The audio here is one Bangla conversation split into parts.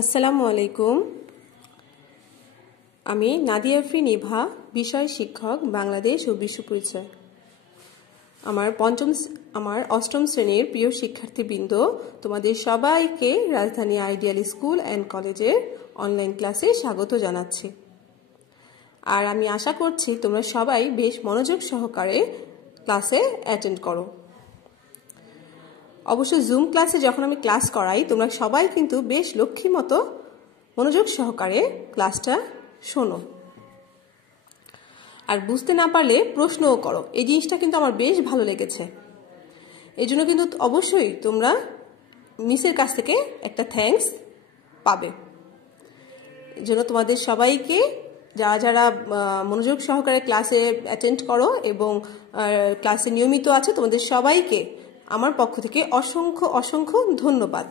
আসসালামু আলাইকুম। আমি নাদিয়া আফরিন নিভা, বিষয় শিক্ষক, বাংলাদেশ ও বিশ্ব পরিচয়। আমার অষ্টম শ্রেণীর প্রিয় শিক্ষার্থীবৃন্দ, তোমাদের সবাইকে রাজধানী আইডিয়াল স্কুল অ্যান্ড কলেজের অনলাইন ক্লাসে স্বাগত জানাচ্ছি। আর আমি আশা করছি তোমরা সবাই বেশ মনোযোগ সহকারে ক্লাসে অ্যাটেন্ড করো। অবশ্য জুম ক্লাসে যখন আমি ক্লাস করাই, তোমরা সবাই কিন্তু বেশ লক্ষ্মী মতো মনোযোগ সহকারে ক্লাসটা শোনো, আর বুঝতে না পারলে প্রশ্নও করো। এই জিনিসটা কিন্তু আমার বেশ ভালো লেগেছে। এই জন্য কিন্তু অবশ্যই তোমরা মিসের কাছ থেকে একটা থ্যাঙ্কস পাবে। এই জন্য তোমাদের সবাইকে, যারা যারা মনোযোগ সহকারে ক্লাসে অ্যাটেন্ড করো এবং ক্লাসে নিয়মিত আছে, তোমাদের সবাইকে আমার পক্ষ থেকে অসংখ্য অসংখ্য ধন্যবাদ।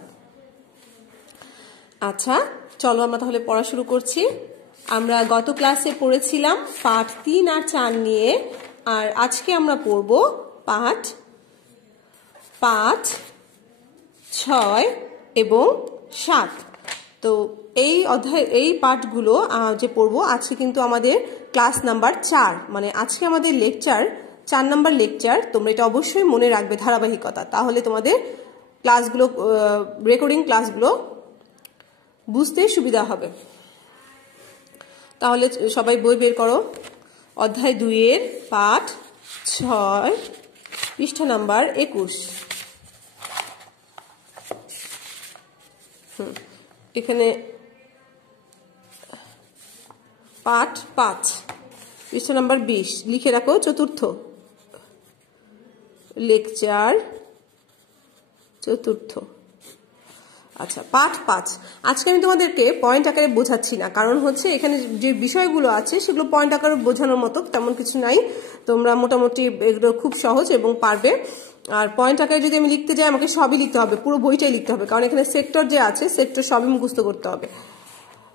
আচ্ছা, চলো আমরা তাহলে পড়া শুরু করছি। আমরা গত ক্লাসে পড়েছিলাম পাঠ 3 আর 4 নিয়ে, আর আজকে আমরা পড়ব পাঠ 5, 6 এবং 7। তো এই পাঠগুলো যে পড়বো আজকে কিন্তু আমাদের ক্লাস নাম্বার 4, মানে আজকে আমাদের লেকচার 4 নাম্বার লেকচার। তোমরা এটা অবশ্যই মনে রাখবে, ধারাবাহিকতা, তাহলে তোমাদের ক্লাসগুলো, রেকর্ডিং ক্লাসগুলো বুঝতে সুবিধা হবে। তাহলে সবাই বই বের করো। অধ্যায় 2 এর পাঠ 6, পৃষ্ঠা নাম্বার 21। এখানে পাঠ 5, পৃষ্ঠা নাম্বার 20 লিখে রাখো। চতুর্থ লেকচার, চতুর্থ। আচ্ছা, পাঠ 5 আজকে আমি তোমাদেরকে পয়েন্ট আকারে বোঝাচ্ছি না, কারণ হচ্ছে এখানে যে বিষয়গুলো আছে সেগুলো পয়েন্ট আকারে বোঝানোর মতো তেমন কিছু নাই। তোমরা মোটামুটি এগুলো খুব সহজ এবং পারবে। আর পয়েন্ট আকারে যদি আমি লিখতে যাই, আমাকে সবই লিখতে হবে, পুরো বইটাই লিখতে হবে, কারণ এখানে সেক্টর যে আছে, সেক্টর সবই মুখস্থ করতে হবে।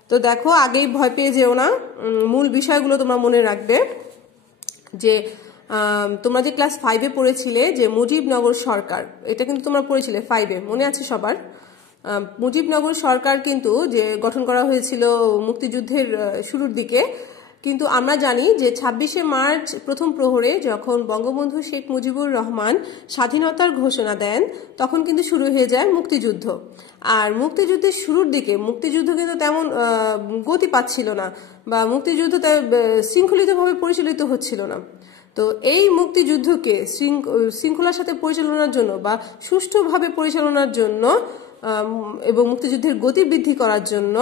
তো দেখো, আগেই ভয় পেয়ে যেও না, মূল বিষয়গুলো তোমরা মনে রাখবে। যে তোমরা যে ক্লাস 5-এ পড়েছিলে যে মুজিবনগর সরকার, এটা কিন্তু তোমরা পড়েছিলে 5-এ, মনে আছে সবার? মুজিবনগর সরকার কিন্তু যে গঠন করা হয়েছিল মুক্তিযুদ্ধের শুরুর দিকে, কিন্তু আমরা জানি যে 26শে মার্চ প্রথম প্রহরে যখন বঙ্গবন্ধু শেখ মুজিবুর রহমান স্বাধীনতার ঘোষণা দেন, তখন কিন্তু শুরু হয়ে যায় মুক্তিযুদ্ধ। আর মুক্তিযুদ্ধের শুরুর দিকে মুক্তিযুদ্ধ কিন্তু তেমন গতি পাচ্ছিল না, বা মুক্তিযুদ্ধ শৃঙ্খলিতভাবে পরিচালিত হচ্ছিল না। তো এই মুক্তিযুদ্ধকে শৃঙ্খলার সাথে পরিচালনার জন্য বা সুষ্ঠুভাবে পরিচালনার জন্য এবং মুক্তিযুদ্ধের গতি বৃদ্ধি করার জন্য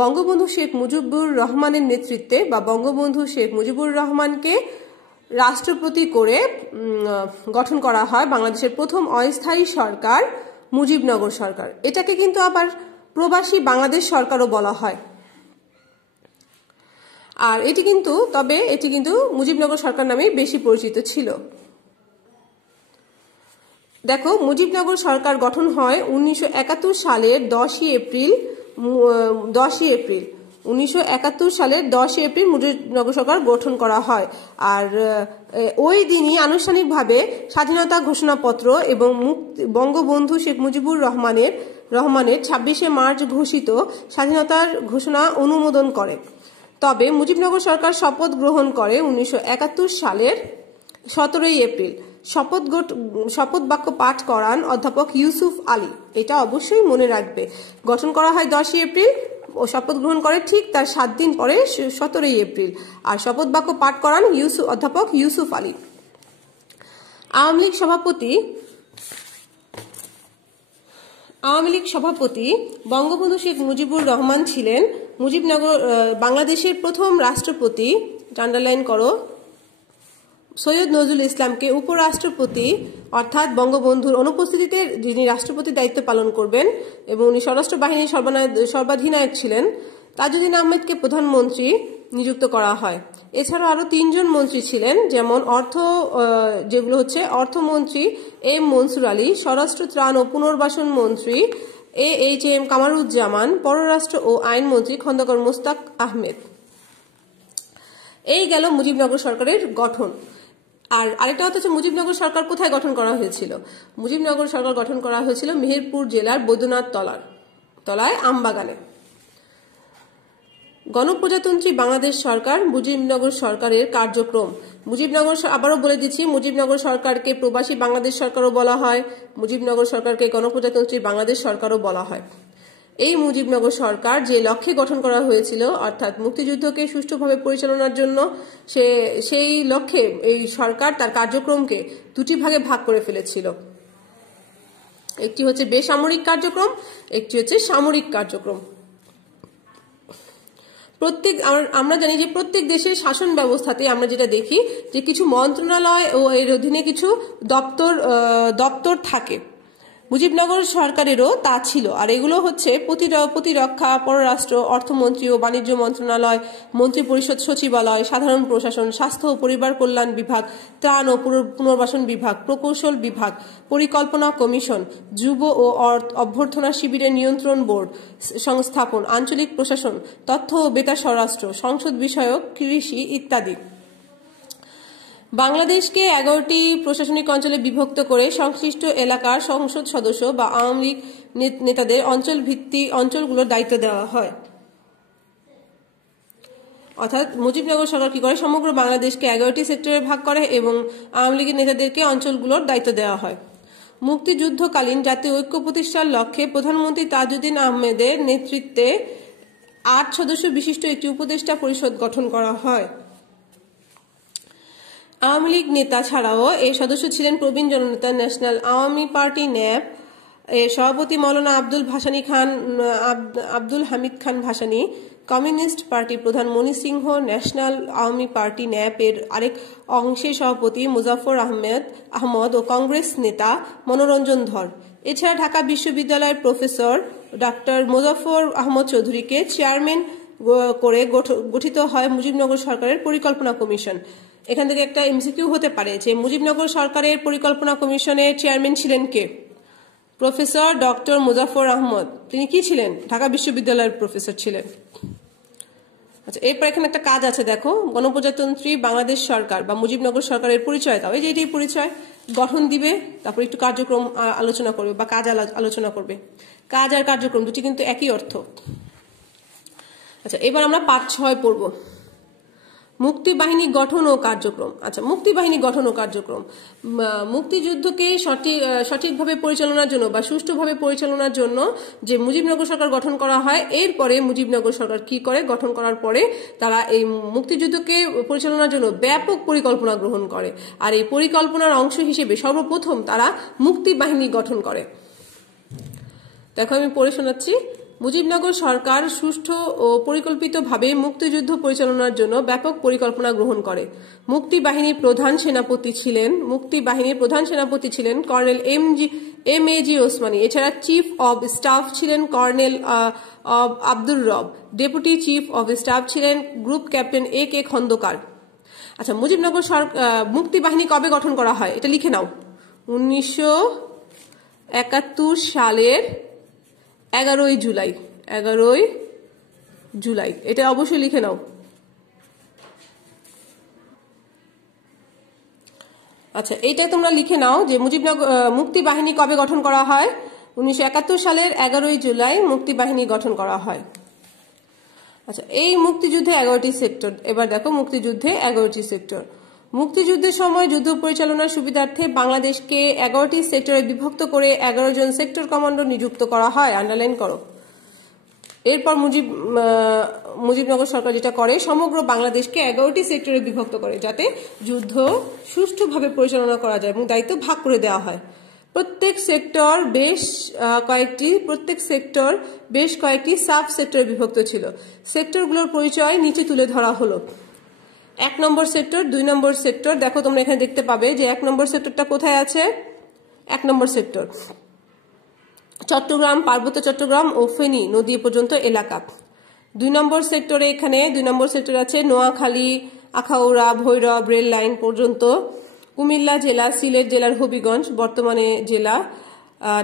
বঙ্গবন্ধু শেখ মুজিবুর রহমানের নেতৃত্বে বা বঙ্গবন্ধু শেখ মুজিবুর রহমানকে রাষ্ট্রপতি করে গঠন করা হয় বাংলাদেশের প্রথম অস্থায়ী সরকার, মুজিবনগর সরকার। এটাকে কিন্তু আবার প্রবাসী বাংলাদেশ সরকারও বলা হয়। আর এটি কিন্তু মুজিবনগর সরকার নামেই বেশি পরিচিত ছিল। দেখো, মুজিবনগর সরকার গঠন হয় 1971 সালের 10ই এপ্রিল। 1971 সালের 10ই এপ্রিল মুজিবনগর সরকার গঠন করা হয়। আর ওই দিনই আনুষ্ঠানিকভাবে স্বাধীনতা ঘোষণাপত্র এবং বঙ্গবন্ধু শেখ মুজিবুর রহমানের 26শে মার্চ ঘোষিত স্বাধীনতার ঘোষণা অনুমোদন করে। তবে মুজিবনগর সরকার শপথ গ্রহণ করে 1971 সালের 17ই এপ্রিল। শপথ বাক্য পাঠ করান অধ্যাপক ইউসুফ আলী। এটা অবশ্যই মনে রাখবে। গঠন করা হয় 10ই এপ্রিল ও শপথ গ্রহণ করে ঠিক তার 7 দিন পরে 17ই এপ্রিল। আর শপথ বাক্য পাঠ করান অধ্যাপক ইউসুফ আলী। আওয়ামী লীগ সভাপতি বঙ্গবন্ধু শেখ মুজিবুর রহমান ছিলেন বাংলাদেশের প্রথম রাষ্ট্রপতি। আন্ডারলাইন করো। সৈয়দ নজরুল ইসলামকে উপরাষ্ট্রপতি অর্থাৎ বঙ্গবন্ধুর অনুপস্থিতিতে যিনি রাষ্ট্রপতির দায়িত্ব পালন করবেন এবং উনি স্বরাষ্ট্র বাহিনীর সর্বাধিনায়ক ছিলেন, তাজউদ্দিন আহমেদকে প্রধানমন্ত্রী নিযুক্ত করা হয়। এছাড়াও আরো 3 জন মন্ত্রী ছিলেন, যেমন অর্থমন্ত্রী এম মনসুর আলী, স্বরাষ্ট্র ত্রাণ ও পুনর্বাসন মন্ত্রী AHM কামারুজ্জামান, পররাষ্ট্র ও আইন মন্ত্রী খন্দকার মোস্তাক আহমেদ। এই গেল মুজিবনগর সরকারের গঠন। আর আরেকটা কথা হচ্ছে, মুজিবনগর সরকার কোথায় গঠন করা হয়েছিল? মুজিবনগর সরকার গঠন করা হয়েছিল মেহেরপুর জেলার বৈদ্যনাথ তলায় আমবাগানে। গণপ্রজাতন্ত্রী বাংলাদেশ সরকার মুজিবনগর সরকারের কার্যক্রম। মুজিবনগর, আবারও বলে দিচ্ছি, মুজিবনগর সরকারকে প্রবাসী বাংলাদেশ সরকারও বলা হয়, মুজিবনগর সরকারকে গণপ্রজাতন্ত্রী বাংলাদেশ সরকারও বলা হয়। এই মুজিবনগর সরকার যে লক্ষ্যে গঠন করা হয়েছিল, অর্থাৎ মুক্তিযুদ্ধকে সুষ্ঠুভাবে পরিচালনার জন্য, সেই লক্ষ্যে এই সরকার তার কার্যক্রমকে দুটি ভাগে ভাগ করে ফেলেছিল। একটি হচ্ছে বেসামরিক কার্যক্রম, একটি হচ্ছে সামরিক কার্যক্রম। আমরা জানি যে প্রত্যেক দেশের শাসন ব্যবস্থাতে আমরা যেটা দেখি যে কিছু মন্ত্রণালয় ও এর অধীনে কিছু দপ্তর থাকে। মুজিবনগর সরকারেরও তা ছিল। আর এগুলো হচ্ছে প্রতিরক্ষা, পররাষ্ট্র, অর্থমন্ত্রী ও বাণিজ্য মন্ত্রণালয়, মন্ত্রিপরিষদ সচিবালয়, সাধারণ প্রশাসন, স্বাস্থ্য ও পরিবার কল্যাণ বিভাগ, ত্রাণ ও পুনর্বাসন বিভাগ, প্রকৌশল বিভাগ, পরিকল্পনা কমিশন, যুব ও অভ্যর্থনা শিবিরের নিয়ন্ত্রণ বোর্ড সংস্থাপন, আঞ্চলিক প্রশাসন, তথ্য ও বেতার স্বরাষ্ট্র, সংসদ বিষয়ক, কৃষি ইত্যাদি। বাংলাদেশকে 11টি প্রশাসনিক অঞ্চলে বিভক্ত করে সংশ্লিষ্ট এলাকার সংসদ সদস্য বা আওয়ামী লীগ নেতাদের অঞ্চলগুলোর দায়িত্ব দেওয়া হয়। অর্থাৎ মুজিবনগর সরকার কি করে, সমগ্র বাংলাদেশকে 11টি সেক্টরে ভাগ করে এবং আওয়ামী লীগের নেতাদেরকে অঞ্চলগুলোর দায়িত্ব দেওয়া হয়। মুক্তিযুদ্ধকালীন জাতীয় ঐক্য প্রতিষ্ঠার লক্ষ্যে প্রধানমন্ত্রী তাজউদ্দিন আহমেদের নেতৃত্বে 8 সদস্য বিশিষ্ট একটি উপদেষ্টা পরিষদ গঠন করা হয়। আওয়ামী লীগ নেতা ছাড়াও এর সদস্য ছিলেন প্রবীণ জননেতা ন্যাশনাল আওয়ামী পার্টি ন্যাপ এর সভাপতি মৌলানা আব্দুল হামিদ খান ভাসানী, কমিউনিস্ট পার্টি প্রধান মনি সিংহ, ন্যাশনাল আওয়ামী পার্টি ন্যাপ এর আরেক অংশের সভাপতি মুজাফর আহমদ ও কংগ্রেস নেতা মনোরঞ্জন ধর। এছাড়া ঢাকা বিশ্ববিদ্যালয়ের প্রফেসর ডক্টর মুজাফর আহমদ চৌধুরীকে চেয়ারম্যান করে গঠিত হয় মুজিবনগর সরকারের পরিকল্পনা কমিশন। এখান থেকে একটা এমসিকিউ হতে পারে যে মুজিবনগর সরকারের পরিকল্পনা কমিশনের চেয়ারম্যান ছিলেন কে? Professor doctor Muzaffar Ahmad. তিনি কি ছিলেন? ঢাকা বিশ্ববিদ্যালয়ের প্রফেসর ছিলেন। আচ্ছা, এরপর এখানে একটা কাজ আছে, দেখো, গণপ্রজাতন্ত্রী বাংলাদেশ সরকার বা মুজিবনগর সরকারের পরিচয় দাও। এই যে এটাই পরিচয়, গঠন দিবে, তারপর একটু কার্যক্রম আলোচনা করবে বা কাজ আলোচনা করবে। কাজ আর কার্যক্রম দুটি কিন্তু একই অর্থ। আচ্ছা, এবার আমরা পার্ট 6 পড়ব। মুক্তিবাহিনী গঠন ও কার্যক্রম। আচ্ছা, মুক্তিবাহিনী গঠন ও কার্যক্রম। মুক্তিযুদ্ধকে সঠিকভাবে পরিচালনার জন্য বা সুষ্ঠুভাবে পরিচালনার জন্য যে মুজিবনগর সরকার গঠন করা হয়, এরপরে মুজিবনগর সরকার কি করে, গঠন করার পরে তারা এই মুক্তিযুদ্ধকে পরিচালনার জন্য ব্যাপক পরিকল্পনা গ্রহণ করে। আর এই পরিকল্পনার অংশ হিসেবে সর্বপ্রথম তারা মুক্তিবাহিনী গঠন করে। দেখো, আমি পড়ে শোনাচ্ছি। মুজিবনগর সরকার সুষ্ঠু ও পরিকল্পিতভাবে মুক্তিযুদ্ধ পরিচালনার জন্য ব্যাপক পরিকল্পনা গ্রহণ করে। মুক্তিবাহিনীর প্রধান সেনাপতি ছিলেন কর্নেল এম.এ.জি. ওসমানী। এছাড়া চিফ অব স্টাফ ছিলেন কর্নেল আব্দুর রব। ডেপুটি চিফ অব স্টাফ ছিলেন গ্রুপ ক্যাপ্টেন এ.কে. খন্দকার। আচ্ছা, মুজিবনগর মুক্তিবাহিনী কবে গঠন করা হয় এটা লিখে নাও। 1971 সালের 11ই জুলাই। এটা অবশ্যই লিখে নাও। আচ্ছা, এইটা তোমরা লিখে নাও যে মুক্তিবাহিনী কবে গঠন করা হয়। 1971 সালের 11ই জুলাই মুক্তিবাহিনী গঠন করা হয়। আচ্ছা, এই মুক্তিযুদ্ধে 11টি সেক্টর। এবার দেখো, মুক্তিযুদ্ধে 11টি সেক্টর। মুক্তিযুদ্ধের সময় যুদ্ধ পরিচালনার সুবিধার্থে বাংলাদেশকে 11টি সেক্টরে বিভক্ত করে 11 জন সেক্টর কমান্ডার নিযুক্ত করা হয়। আন্ডারলাইন করো। এরপর মুজিবনগর সরকার যেটা করে, সমগ্র বাংলাদেশকে 11টি সেক্টরে বিভক্ত করে যাতে যুদ্ধ সুষ্ঠুভাবে পরিচালনা করা যায় এবং দায়িত্ব ভাগ করে দেওয়া হয়। প্রত্যেক সেক্টর বেশ কয়েকটি সাব সেক্টরে বিভক্ত ছিল। সেক্টরগুলোর পরিচয় নিচে তুলে ধরা হলো। 1 নম্বর সেক্টর, 2 নম্বর সেক্টর। দেখো, তোমরা এখানে দেখতে পাবে যে 1 নম্বর সেক্টরটা কোথায় আছে। 1 নম্বর সেক্টর চট্টগ্রাম, পার্বত্য চট্টগ্রাম ও ফেনী নদী পর্যন্ত এলাকা। 2 নম্বর সেক্টরে আছে নোয়াখালী, আখাউড়া, ভৈরব রেল লাইন পর্যন্ত, কুমিল্লা জেলা, সিলেট জেলার হবিগঞ্জ বর্তমানে জেলা,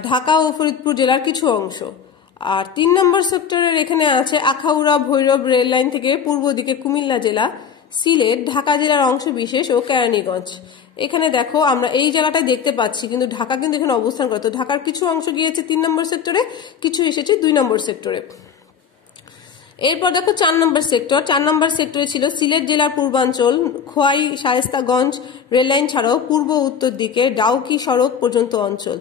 ঢাকা ও ফরিদপুর জেলার কিছু অংশ। আর 3 নম্বর সেক্টরের এখানে আছে আখাউড়া, ভৈরব রেল লাইন থেকে পূর্ব দিকে কুমিল্লা জেলা, সিলেট, ঢাকা জেলার অংশ বিশেষ ও কেরানীগঞ্জ। এখানে দেখো, আমরা এই জায়গাটাই দেখতে পাচ্ছি, কিন্তু ঢাকা কিন্তু এখানে অবস্থান করে। তো ঢাকার কিছু অংশ গিয়েছে 3 নম্বর সেক্টরে, কিছু এসেছে 2 নম্বর সেক্টরে। এরপর দেখো 4 নম্বর সেক্টর। 4 নম্বর সেক্টরে ছিল সিলেট জেলার পূর্বাঞ্চল খোয়াই শায়েস্তাগঞ্জ রেললাইন ছাড়াও পূর্ব উত্তর দিকে ডাউকি সড়ক পর্যন্ত অঞ্চল।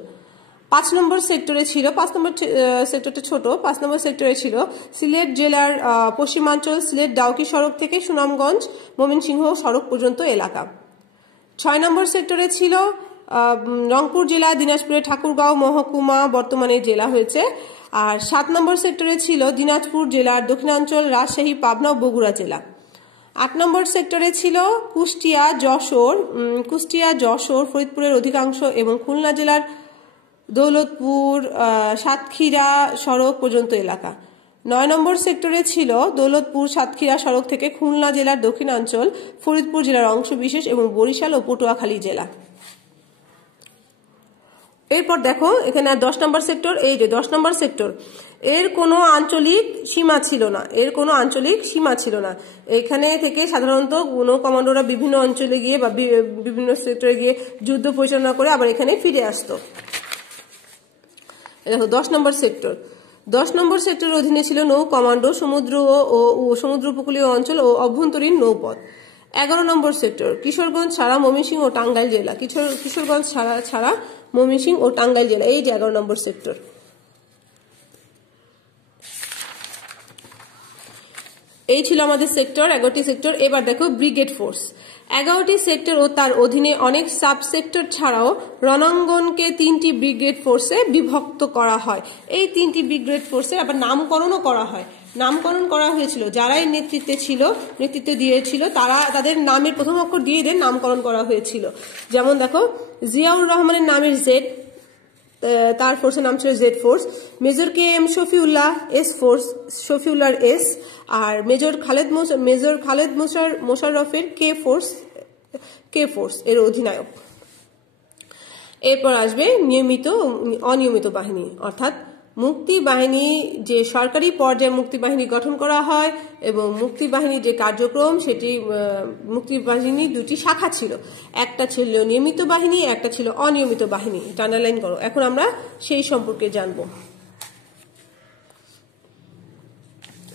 5 নম্বর সেক্টরে ছিল, 5 নম্বর সেক্টরটা ছোট, 5 নম্বর সেক্টরে ছিল সিলেট জেলার পশ্চিমাঞ্চল সিলেট ডাউকি সড়ক থেকে সুনামগঞ্জ ময়মনসিংহ সড়ক পর্যন্ত এলাকা। 6 নম্বর সেক্টরে ছিল রংপুর জেলা দিনাজপুরের ঠাকুরগাঁও মহকুমা বর্তমানে জেলা হয়েছে। আর 7 নম্বর সেক্টরে ছিল দিনাজপুর জেলার দক্ষিণাঞ্চল রাজশাহী পাবনা ও বগুড়া জেলা। 8 নম্বর সেক্টরে ছিল কুষ্টিয়া যশোর ফরিদপুরের অধিকাংশ এবং খুলনা জেলার দৌলতপুর সাতক্ষীরা সড়ক পর্যন্ত এলাকা। 9 নম্বর সেক্টরে ছিল দৌলতপুর সাতক্ষীরা সড়ক থেকে খুলনা জেলার দক্ষিণাঞ্চল ফরিদপুর জেলার অংশ বিশেষ এবং বরিশাল ও পটুয়াখালী জেলা। এরপর দেখো এখানে 10 নম্বর সেক্টর। এই যে 10 নম্বর সেক্টর, এর কোনো আঞ্চলিক সীমা ছিল না। এখানে থেকে সাধারণত কোনো কমান্ডোরা বিভিন্ন অঞ্চলে গিয়ে বা বিভিন্ন সেক্টরে গিয়ে যুদ্ধ পরিচালনা করে আবার এখানে ফিরে আসতো। দেখো 10 নম্বর সেক্টর। 10 নম্বর সেক্টরের অধীনে ছিল নৌ কমান্ডো, সমুদ্র ও সমুদ্র উপকূলীয় অঞ্চল ও অভ্যন্তরীণ নৌপথ। 11 নম্বর সেক্টর কিশোরগঞ্জ ছাড়া ময়মনসিংহ ও টাঙ্গাইল জেলা। কিশোরগঞ্জ ছাড়া ময়মনসিংহ ও টাঙ্গাইল জেলা, এই যে 11 নম্বর সেক্টর। এই ছিল আমাদের সেক্টর, 11টি সেক্টর। এবার দেখো ব্রিগেড ফোর্স। 11টি সেক্টর ও তার অধীনে অনেক সাব সেক্টর ছাড়াও রণাঙ্গনকে 3টি ব্রিগেড ফোর্সে বিভক্ত করা হয়। এই 3টি ব্রিগেড ফোর্সের আবার নামকরণও করা হয়। নামকরণ করা হয়েছিল, যারাই নেতৃত্ব দিয়েছিল তাদের নামের প্রথম অক্ষর দিয়ে নামকরণ করা হয়েছিল। যেমন দেখো জিয়াউর রহমানের নামের জেড, তার ফোর্সের নাম ছিল Z force. Major K M Shafiullah S force, শফিউল্লাহর এস। আর মেজর খালেদ মোশাররফের কে ফোর্স এর অধিনায়ক। এরপর আসবে নিয়মিত অনিয়মিত বাহিনী, অর্থাৎ মুক্তি বাহিনী, যে সরকারি পর্যায়ে মুক্তি বাহিনী গঠন করা হয় এবং মুক্তি বাহিনীর যে কার্যক্রম সেটি মুক্তি বাহিনীর 2টি শাখা ছিল, একটা ছিল নিয়মিত বাহিনী, একটা ছিল অনিয়মিত বাহিনী। আন্ডারলাইন করো। এখন আমরা সেই সম্পর্কে জানব।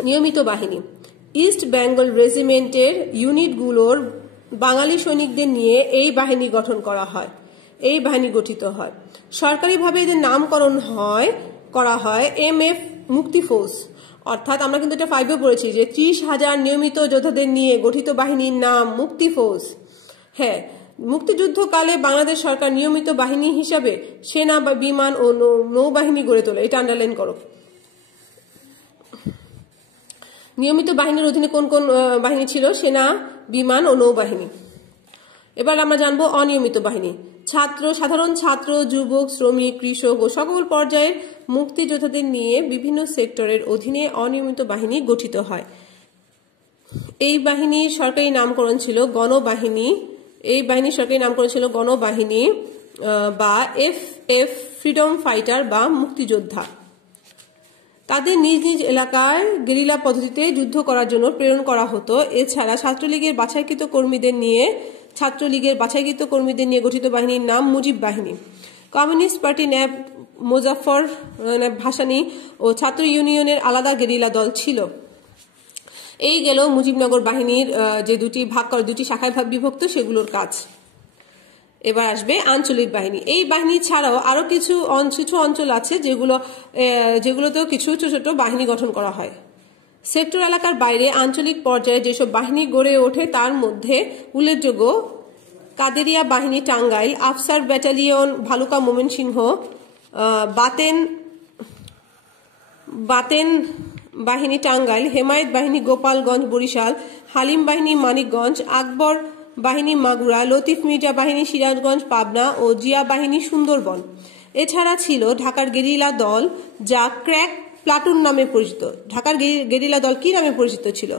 নিয়মিত বাহিনী। ইস্ট বেঙ্গল রেজিমেন্টের ইউনিটগুলোর বাঙালি সৈনিকদের নিয়ে এই বাহিনী গঠন করা হয়, এই বাহিনী গঠিত হয়। সরকারিভাবে এদের নামকরণ করা হয় MF মুক্তি ফৌজ, অর্থাৎ আমরা কিন্তু এটা 5-এ পড়েছি যে 30,000 নিয়মিত যোদ্ধাদের নিয়ে গঠিত বাহিনীর নাম মুক্তি ফৌজ। হ্যাঁ, মুক্তিযুদ্ধকালে বাংলাদেশ সরকার নিয়মিত বাহিনী হিসাবে সেনা, বিমান ও নৌবাহিনী গড়ে তোলে। এটা আন্ডারলাইন করো। নিয়মিত বাহিনীর অধীনে কোন কোন বাহিনী ছিল? সেনা, বিমান ও নৌবাহিনী। এবার আমরা জানবো অনিয়মিত বাহিনী। সাধারণ ছাত্র, যুবক, শ্রমিক, কৃষক ও সকল পর্যায়ের মুক্তিযোদ্ধাদের নিয়ে বিভিন্ন সেক্টরের অধীনে অনিয়মিত বাহিনী গঠিত হয়। এই বাহিনীর সরকারি নামকরণ ছিল গণবাহিনী। বা FF ফ্রিডম ফাইটার বা মুক্তিযোদ্ধা। তাদের নিজ নিজ এলাকায় গেরিলা পদ্ধতিতে যুদ্ধ করার জন্য প্রেরণ করা হতো। এছাড়া ছাত্রলীগের বাছাইকৃত কর্মীদের নিয়ে গঠিত বাহিনীর নাম মুজিব বাহিনী। কমিউনিস্ট পার্টি ন্যাব, মোজাফফর ভাসানী ও ছাত্র ইউনিয়নের আলাদা গেরিলা দল ছিল। এই গেল মুজিবনগর বাহিনীর যে 2টি শাখায় বিভক্ত সেগুলোর কাজ। এবার আসবে আঞ্চলিক বাহিনী। এই বাহিনী ছাড়াও আরো কিছু অঞ্চল আছে যেগুলোতেও কিছু ছোট বাহিনী গঠন করা হয়। সেক্টর এলাকার বাইরে আঞ্চলিক পর্যায়ে যেসব বাহিনী গড়ে ওঠে তার মধ্যে উল্লেখযোগ্য কাদেরিয়া বাহিনী টাঙ্গাইল, আফসার ব্যাটালিয়ন ভালুকা ময়মনসিংহ, বাতেন বাহিনী টাঙ্গাইল, হেমায়েত বাহিনী গোপালগঞ্জ বরিশাল, হালিম বাহিনী মানিকগঞ্জ, আকবর বাহিনী মাগুরা, লতিফ মির্জা বাহিনী সিরাজগঞ্জ পাবনা ও জিয়া বাহিনী সুন্দরবন। এছাড়া ছিল ঢাকার গেরিলা দল, যা ক্র্যাক প্লাটুন নামে পরিচিত। ঢাকার গেরিলা দল কি নামে পরিচিত ছিল?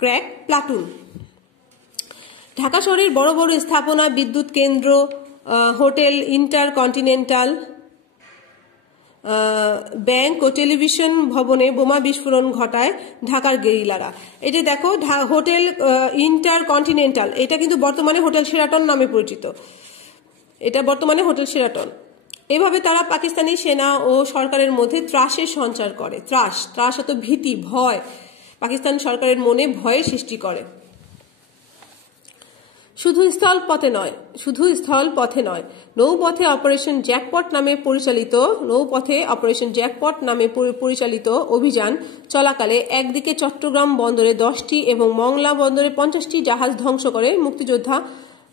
Crack platoon. ঢাকা শহরের বড় বড় স্থাপনা, বিদ্যুৎ কেন্দ্র, হোটেল, ইন্টারকন্টিনেন্টাল ব্যাংক ও টেলিভিশন ভবনে বোমা বিস্ফোরণ ঘটায় ঢাকার গেরিলারা। এই যে দেখো হোটেল ইন্টারকন্টিনেন্টাল, এটা কিন্তু বর্তমানে হোটেল শেরাটন নামে পরিচিত। এভাবে তারা পাকিস্তানি সেনা ও সরকারের মধ্যে ত্রাসের সঞ্চার করে। ত্রাস অত ভীতি, ভয়, পাকিস্তান সরকারের মনে ভয়ের সৃষ্টি করে। শুধু স্থলপথে নয়, নৌপথে অপারেশন জ্যাকপট নামে পরিচালিত অভিযান চলাকালে একদিকে চট্টগ্রাম বন্দরে 10টি এবং মংলা বন্দরে 50টি জাহাজ ধ্বংস করে মুক্তিযোদ্ধা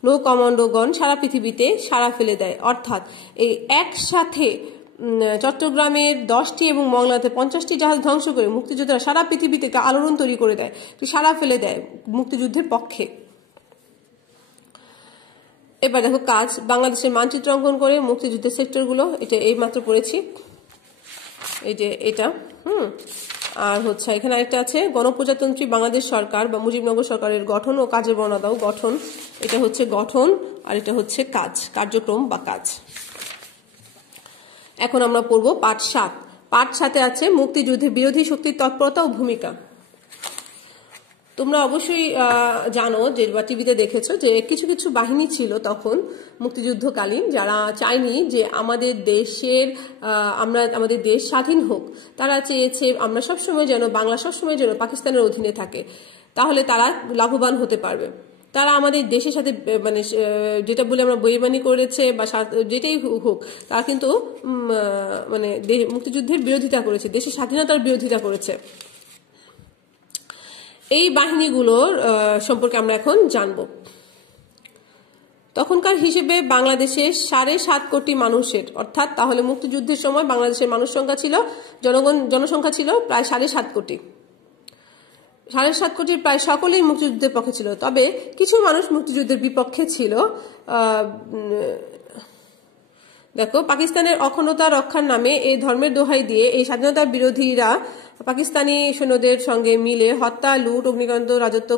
নৌ কমান্ডোগণ সারা পৃথিবীতে সাড়া ফেলে দেয়। অর্থাৎ এই একসাথে চট্টগ্রামের 10টি এবং মংলাতে 50টি জাহাজ ধ্বংস করে মুক্তিযোদ্ধারা সারা পৃথিবী থেকে আলোড়ন তৈরি করে দেয়, সাড়া ফেলে দেয় মুক্তিযুদ্ধের পক্ষে। এবার দেখো কাজ, বাংলাদেশের মানচিত্র অঙ্কন করে মুক্তিযুদ্ধের সেক্টরগুলো, এটা এই মাত্র পড়েছি, এই যে এটা আর হচ্ছে এখানে আরেকটা আছে গণপ্রজাতন্ত্রী বাংলাদেশ সরকার বা মুজিবনগর সরকারের গঠন ও কাজের বর্ণনা দাও। গঠন, এটা হচ্ছে গঠন আর এটা হচ্ছে কাজ, কার্যক্রম বা কাজ। এখন আমরা পড়বো পাঠ 7। পাঠ 7-এ আছে মুক্তিযুদ্ধে বিরোধী শক্তির তৎপরতা ও ভূমিকা। তোমরা অবশ্যই জানো যে বা টিভিতে দেখেছো যে কিছু কিছু বাহিনী ছিল তখন মুক্তিযুদ্ধকালীন যারা চায়নি যে আমাদের দেশ স্বাধীন হোক। তারা চেয়েছে আমরা সবসময় যেন বাংলা সবসময় যেন পাকিস্তানের অধীনে থাকে, তাহলে তারা লাভবান হতে পারবে। তারা আমাদের দেশের সাথে মানে যেটা বলে আমরা বেইমানি করেছে বা যেটাই হোক, তারা কিন্তু মানে মুক্তিযুদ্ধের বিরোধিতা করেছে, দেশের স্বাধীনতার বিরোধিতা করেছে। এই বাহিনীগুলোর সম্পর্কে আমরা এখন জানব। তখনকার হিসেবে বাংলাদেশের 7.5 কোটি মানুষের, অর্থাৎ তাহলে মুক্তিযুদ্ধের সময় বাংলাদেশের জনসংখ্যা ছিল প্রায় 7.5 কোটি। 7.5 কোটির প্রায় সকলেই মুক্তিযুদ্ধের পক্ষে ছিল, তবে কিছু মানুষ মুক্তিযুদ্ধের বিপক্ষে ছিল। দেখো, পাকিস্তানের অখণ্ডতা রক্ষার নামে এই ধর্মের দোহাই দিয়ে এই স্বাধীনতা বিরোধীরা পাকিস্তানি সৈন্যদের সঙ্গে মিলে হত্যা, লুট, অগ্নিকাণ্ড রাজত্ব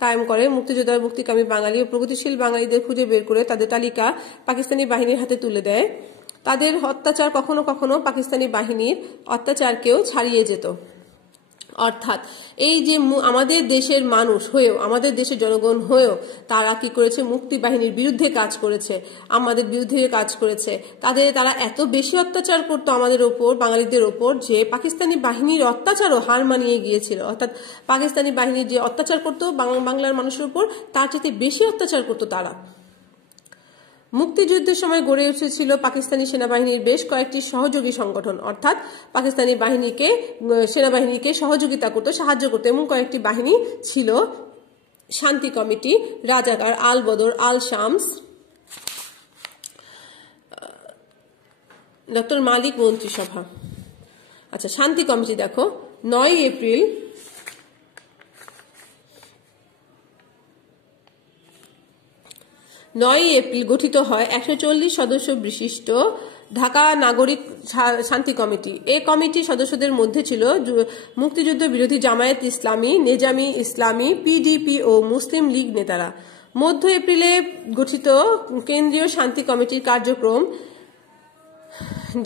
কায়েম করে। মুক্তিযোদ্ধা, মুক্তিকামী বাঙালি ও প্রগতিশীল বাঙালিদের খুঁজে বের করে তাদের তালিকা পাকিস্তানি বাহিনীর হাতে তুলে দেয়। তাদের অত্যাচার কখনো কখনো পাকিস্তানি বাহিনীর অত্যাচারকেও ছাড়িয়ে যেত। অর্থাৎ এই যে আমাদের দেশের মানুষ হয়েও, আমাদের দেশের জনগণ হয়েও তারা কি করেছে, মুক্তি বাহিনীর বিরুদ্ধে কাজ করেছে, আমাদের বিরুদ্ধে কাজ করেছে। তারা এত বেশি অত্যাচার করতো আমাদের ওপর, বাঙালিদের ওপর, যে পাকিস্তানি বাহিনীর অত্যাচারও হার মানিয়ে গিয়েছিল। অর্থাৎ পাকিস্তানি বাহিনীর যে অত্যাচার করতো বাংলার মানুষের উপর, তার চেয়ে বেশি অত্যাচার করতো তারা। মুক্তিযুদ্ধের সময় গড়ে উঠেছিল পাকিস্তানি সেনাবাহিনীর বেশ কয়েকটি সহযোগী সংগঠন, অর্থাৎ পাকিস্তানি সেনাবাহিনীকে সহযোগিতা করত, সাহায্য করত। এমন কয়েকটি বাহিনী ছিল: শান্তি কমিটি, রাজাকার, আল বদর, আল শামস, ডক্টর মালিক মন্ত্রিসভা। আচ্ছা, শান্তি কমিটি দেখো, 9 এপ্রিল 9 এপ্রিল গঠিত হয় 140 সদস্য বিশিষ্ট ঢাকা নাগরিক শান্তি কমিটি। এই কমিটির সদস্যদের মধ্যে ছিল মুক্তিযুদ্ধ বিরোধী জামায়াত ইসলামী, নেজামি ইসলামী, পিডিপি ও মুসলিম লীগ নেতারা। মধ্য এপ্রিলে গঠিত কেন্দ্রীয় শান্তি কমিটির কার্যক্রম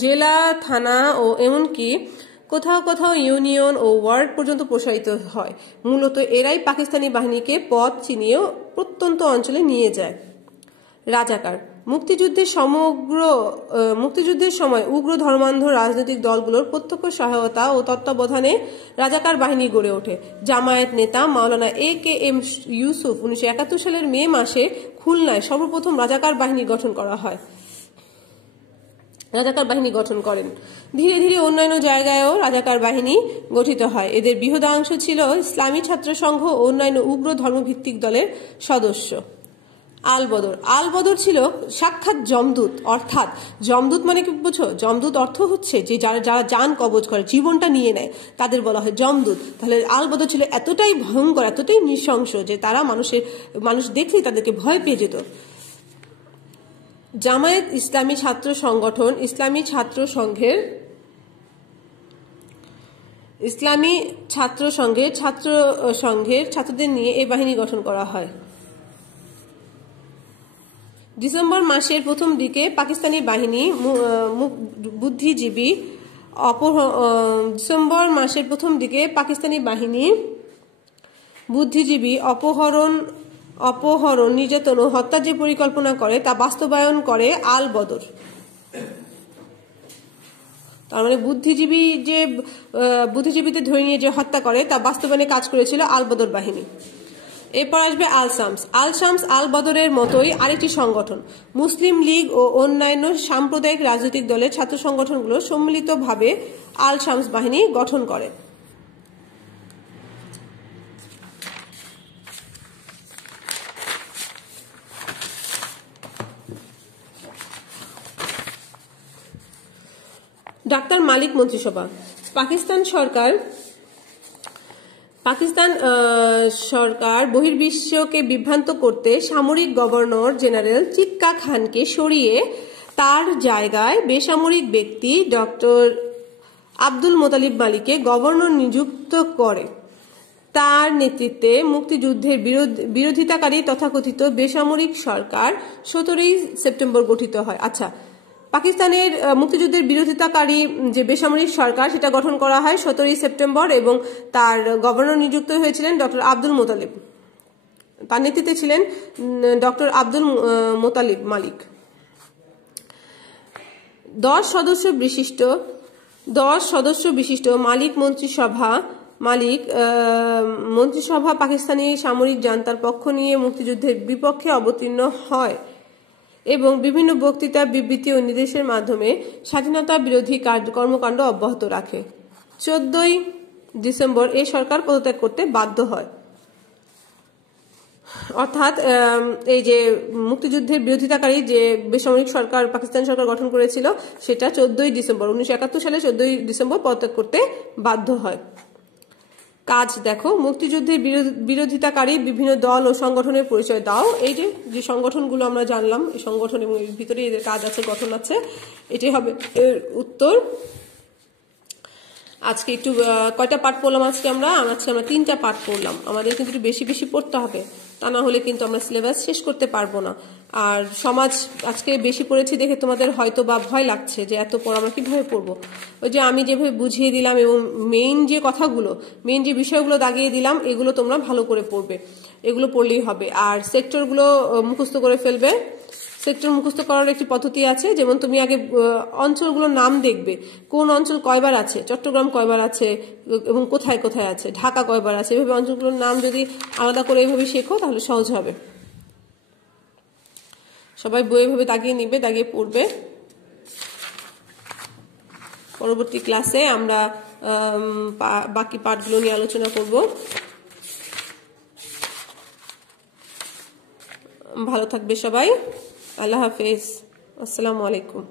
জেলা, থানা ও এমনকি কোথাও কোথাও ইউনিয়ন ও ওয়ার্ড পর্যন্ত প্রসারিত হয়। মূলত এরাই পাকিস্তানি বাহিনীকে পথ চিনিয়ে প্রত্যন্ত অঞ্চলে নিয়ে যায়। রাজাকার, মুক্তিযুদ্ধের সময় উগ্র ধর্মান্ধ রাজনৈতিক দলগুলোর প্রত্যক্ষ সহায়তা ও তত্ত্বাবধানে রাজাকার বাহিনী গড়ে ওঠে। জামায়াত নেতা মাওলানা AKM ইউসুফ 1971 সালের মে মাসে খুলনায় সর্বপ্রথম রাজাকার বাহিনী গঠন করেন। ধীরে ধীরে অন্যান্য জায়গায়ও রাজাকার বাহিনী গঠিত হয়। এদের বৃহদাংশ ছিল ইসলামী ছাত্র সংঘ ও অন্যান্য উগ্র ধর্মভিত্তিক দলের সদস্য। আল বদর ছিল সাক্ষাৎ জমদূত। অর্থাৎ জমদূত মানে কি বুঝো? জমদূত অর্থ হচ্ছে যে যারা জান কবজ করে, জীবনটা নিয়ে নেয়, তাদের বলা হয় জমদূত। তাহলে আল বদর ছিল এতটাই ভয়ঙ্কর, এতটাই নৃশংস যে তারা মানুষ দেখলেই তাদেরকে ভয় পেয়ে যেত। জামায়াত ইসলামী ছাত্র সংগঠন ইসলামী ছাত্র সংঘের ছাত্রদের নিয়ে এই বাহিনী গঠন করা হয়। ডিসেম্বর মাসের প্রথম দিকে পাকিস্তানি বাহিনী বুদ্ধিজীবী অপহরণ, নির্যাতন ও হত্যার যে পরিকল্পনা করে তা বাস্তবায়ন করে আল বদর। তার মানে বুদ্ধিজীবীদের ধরে নিয়ে যে হত্যা করে তা বাস্তবায়নে কাজ করেছিল আল বদর বাহিনী। এরপর আসবে আল শামস। আল শামস আল বদরের মতোই আরেকটি সংগঠন। মুসলিম লীগ ও অন্যান্য সাম্প্রদায়িক রাজনৈতিক দলের ছাত্র সংগঠনগুলো সম্মিলিতভাবে আল শামস বাহিনী গঠন করে। ডাক্তার মালিক মন্ত্রিসভা। পাকিস্তান সরকার বহির্বিশ্বকে বিভ্রান্ত করতে সামরিক গভর্নর জেনারেল চিক্কা খানকে সরিয়ে তার জায়গায় বেসামরিক ব্যক্তি ডক্টর আব্দুল মোতালিব মালিককে গভর্নর নিযুক্ত করে। তার নেতৃত্বে মুক্তিযুদ্ধের বিরোধিতাকারী তথাকথিত বেসামরিক সরকার 17 সেপ্টেম্বর গঠিত হয়। আচ্ছা, পাকিস্তানের মুক্তিযুদ্ধের বিরোধিতাকারী যে বেসামরিক সরকার সেটা গঠন করা হয় 17 সেপ্টেম্বর এবং তার গভর্নর নিযুক্ত হয়েছিলেন ডক্টর আব্দুল মোতালিব। তার নেতৃত্বে ছিলেন ডক্টর আব্দুল মোতালিব মালিক। 10 সদস্য বিশিষ্ট মালিক মন্ত্রিসভা পাকিস্তানি সামরিক জান্তার পক্ষ নিয়ে মুক্তিযুদ্ধের বিপক্ষে অবতীর্ণ হয় এবং বিভিন্ন বক্তৃতা, বিবৃতি ও নির্দেশের মাধ্যমে স্বাধীনতা বিরোধী কর্মকাণ্ড অব্যাহত রাখে। 14 ডিসেম্বর এই সরকার পদত্যাগ করতে বাধ্য হয়। অর্থাৎ এই যে মুক্তিযুদ্ধের বিরোধিতাকারী যে বেসামরিক সরকার পাকিস্তান সরকার গঠন করেছিল সেটা 14 ডিসেম্বর 1971 সালে 14 ডিসেম্বর পদত্যাগ করতে বাধ্য হয়। কাজ দেখো, মুক্তিযুদ্ধের বিরোধিতাকারী বিভিন্ন দল ও সংগঠনের পরিচয় দাও। এই যে সংগঠনগুলো আমরা জানলাম, এই সংগঠন এবং এর ভিতরে এদের কাজ আছে, গঠন আছে, এটাই হবে এর উত্তর। আজকে একটু কয়টা পাঠ পড়লাম আজকে আমরা 3টা পাঠ পড়লাম। আমাদের কিন্তু একটু বেশি বেশি পড়তে হবে, তা না হলে কিন্তু আমরা সিলেবাস শেষ করতে পারবো না। আর সমাজ আজকে বেশি পড়েছি দেখে তোমাদের হয়তো বা ভয় লাগছে যে এত পড়া আমরা কিভাবে পড়বো। ওই যে আমি যেভাবে বুঝিয়ে দিলাম এবং মেইন যে বিষয়গুলো দাগিয়ে দিলাম এগুলো তোমরা ভালো করে পড়বে, এগুলো পড়লেই হবে। আর সেক্টরগুলো মুখস্থ করে ফেলবে। সেক্টর মুখস্থ করার একটি পদ্ধতি আছে, যেমন তুমি আগে অঞ্চলগুলোর নাম দেখবে, কোন অঞ্চল কয়বার আছে, চট্টগ্রাম কয়বার আছে এবং কোথায় কোথায় আছে, ঢাকা কয়বার আছে, এভাবে অঞ্চলগুলোর নাম যদি আলাদা করে এভাবে শেখো তাহলে সহজ হবে। সবাই বই এভাবে দাগিয়ে নিবে, দাগিয়ে পড়বে। পরবর্তী ক্লাসে আমরা বাকি পাঠগুলো নিয়ে আলোচনা করব। ভালো থাকবে সবাই। আল্লাহ হাফেজ। আসসালামু আলাইকুম।